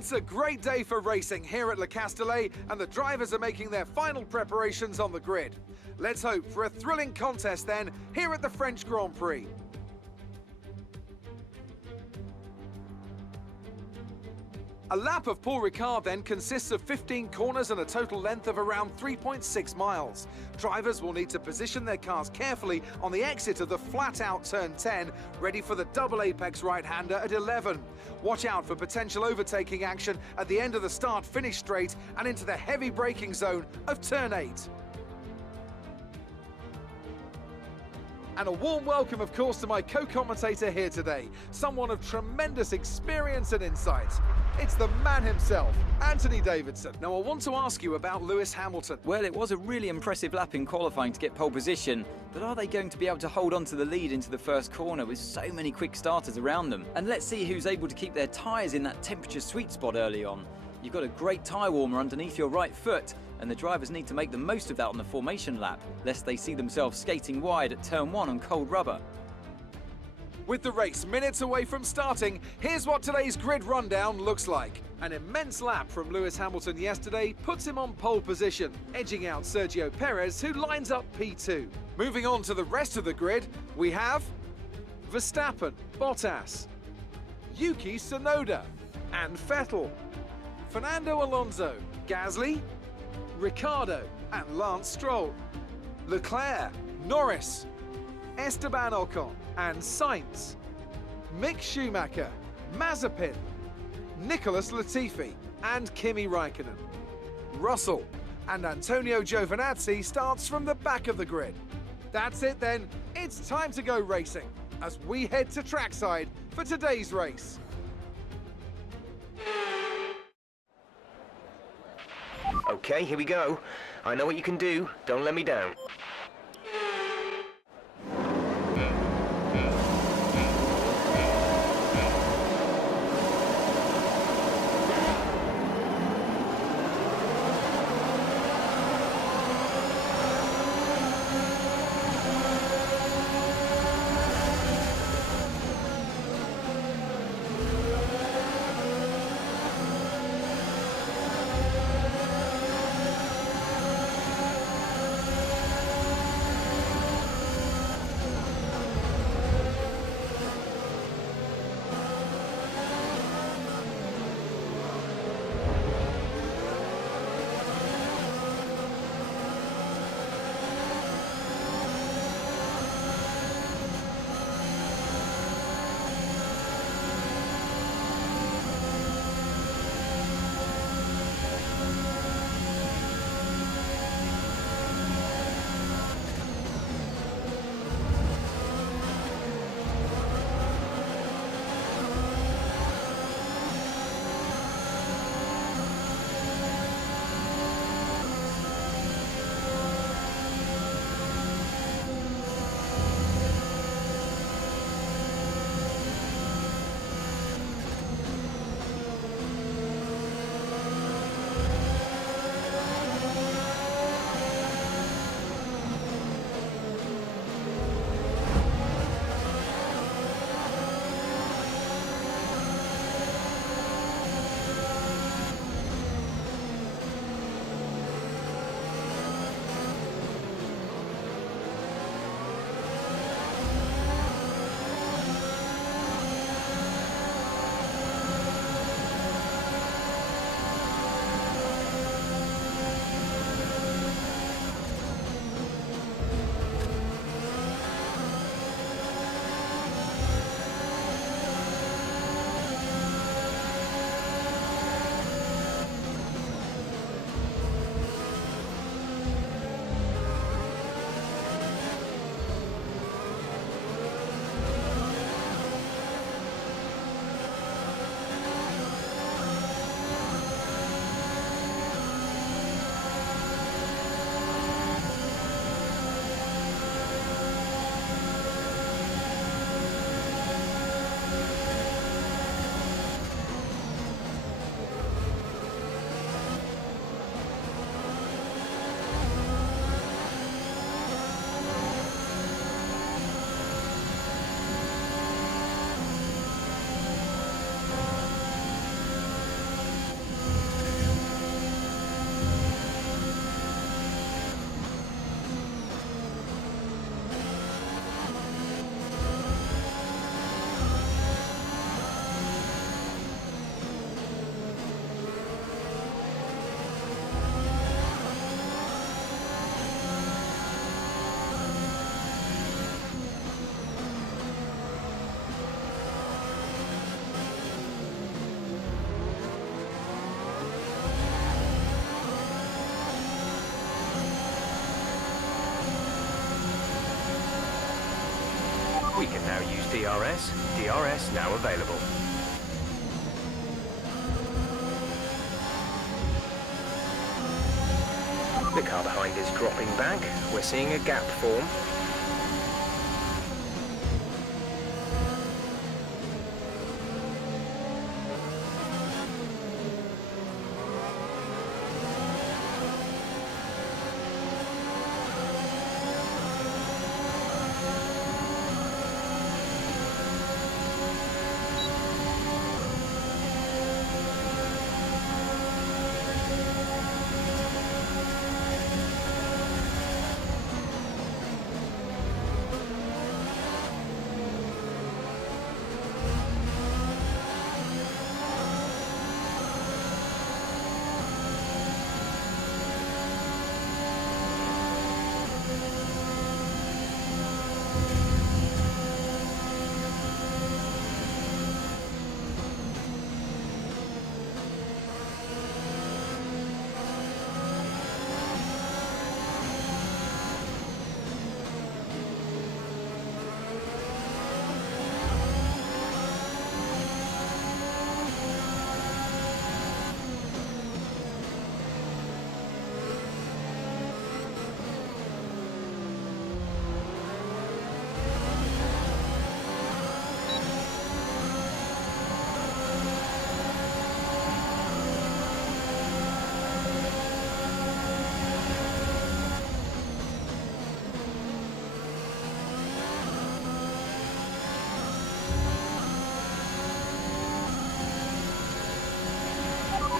It's a great day for racing here at Le Castellet, and the drivers are making their final preparations on the grid. Let's hope for a thrilling contest then, here at the French Grand Prix. A lap of Paul Ricard then consists of 15 corners and a total length of around 3.6 miles. Drivers will need to position their cars carefully on the exit of the flat-out turn 10, ready for the double apex right-hander at 11. Watch out for potential overtaking action at the end of the start-finish straight and into the heavy braking zone of turn 8. And a warm welcome, of course, to my co-commentator here today, someone of tremendous experience and insight. It's the man himself, Anthony Davidson. Now, I want to ask you about Lewis Hamilton. Well, it was a really impressive lap in qualifying to get pole position, but are they going to be able to hold on to the lead into the first corner with so many quick starters around them? And let's see who's able to keep their tyres in that temperature sweet spot early on. You've got a great tyre warmer underneath your right foot, and the drivers need to make the most of that on the formation lap, lest they see themselves skating wide at turn 1 on cold rubber. With the race minutes away from starting, here's what today's grid rundown looks like. An immense lap from Lewis Hamilton yesterday puts him on pole position, edging out Sergio Perez, who lines up P2. Moving on to the rest of the grid, we have Verstappen, Bottas, Yuki Tsunoda, and Vettel, Fernando Alonso, Gasly, Ricciardo and Lance Stroll, Leclerc, Norris, Esteban Ocon and Sainz, Mick Schumacher, Mazepin, Nicholas Latifi and Kimi Raikkonen. Russell and Antonio Giovinazzi starts from the back of the grid. That's it then, it's time to go racing as we head to trackside for today's race. Okay, here we go. I know what you can do. Don't let me down. We can now use DRS. DRS now available. The car behind is dropping back. We're seeing a gap form.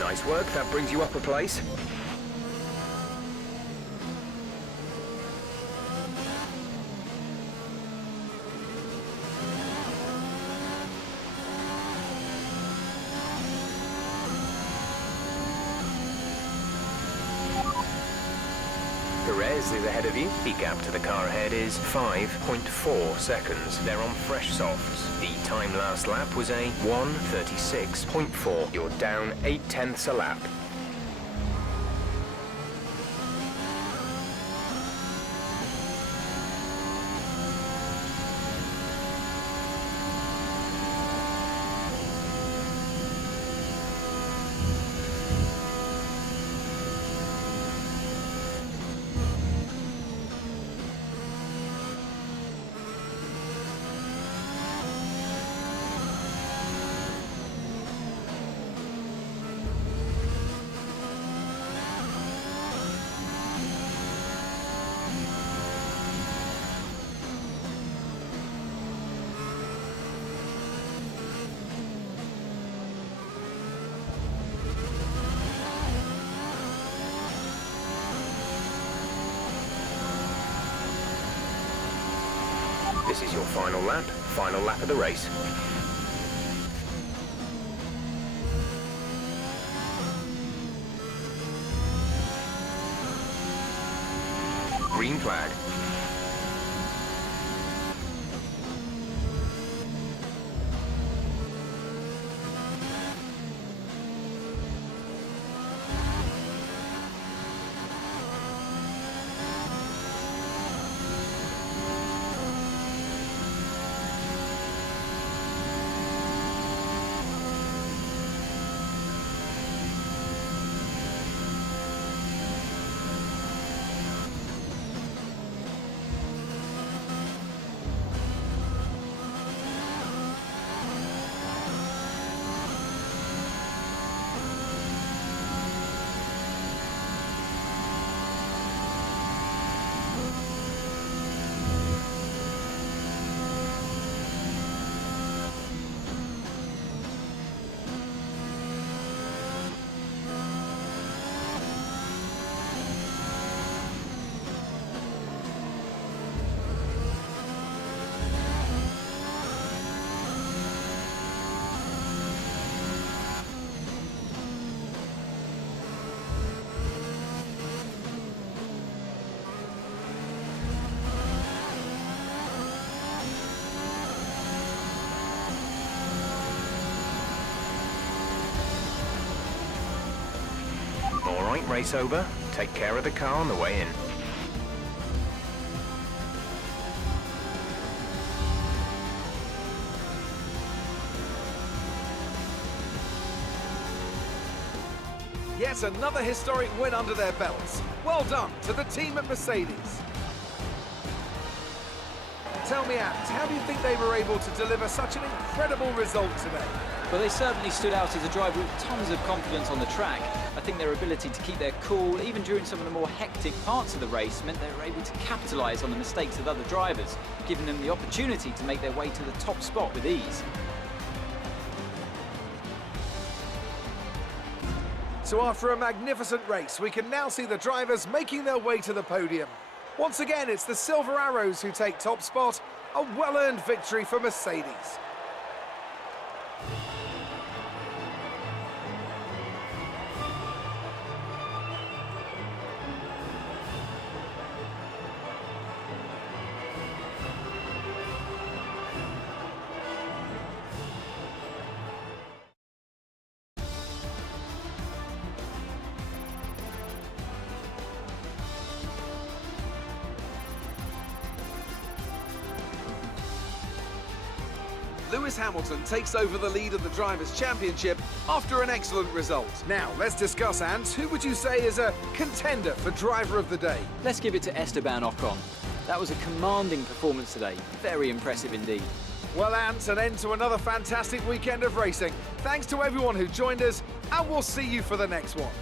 Nice work, that brings you up a place. Perez is ahead of you. The gap to the car ahead is 5.4 seconds. They're on fresh softs. The time last lap was a 1:36.4. You're down 0.8 a lap. This is your final lap of the race. Green flag. All right, race over. Take care of the car on the way in. yet another historic win under their belts. Well done to the team at Mercedes. Tell me, Ant, how do you think they were able to deliver such an incredible result today? Well, they certainly stood out as a driver with tons of confidence on the track. I think their ability to keep their cool, even during some of the more hectic parts of the race, meant they were able to capitalise on the mistakes of other drivers, giving them the opportunity to make their way to the top spot with ease. So after a magnificent race, we can now see the drivers making their way to the podium. Once again, it's the Silver Arrows who take top spot, a well-earned victory for Mercedes. Lewis Hamilton takes over the lead of the Drivers' Championship after an excellent result. Now, let's discuss, Ant. Who would you say is a contender for Driver of the Day? Let's give it to Esteban Ocon. That was a commanding performance today. Very impressive indeed. Well, Ant, an end to another fantastic weekend of racing. Thanks to everyone who joined us, and we'll see you for the next one.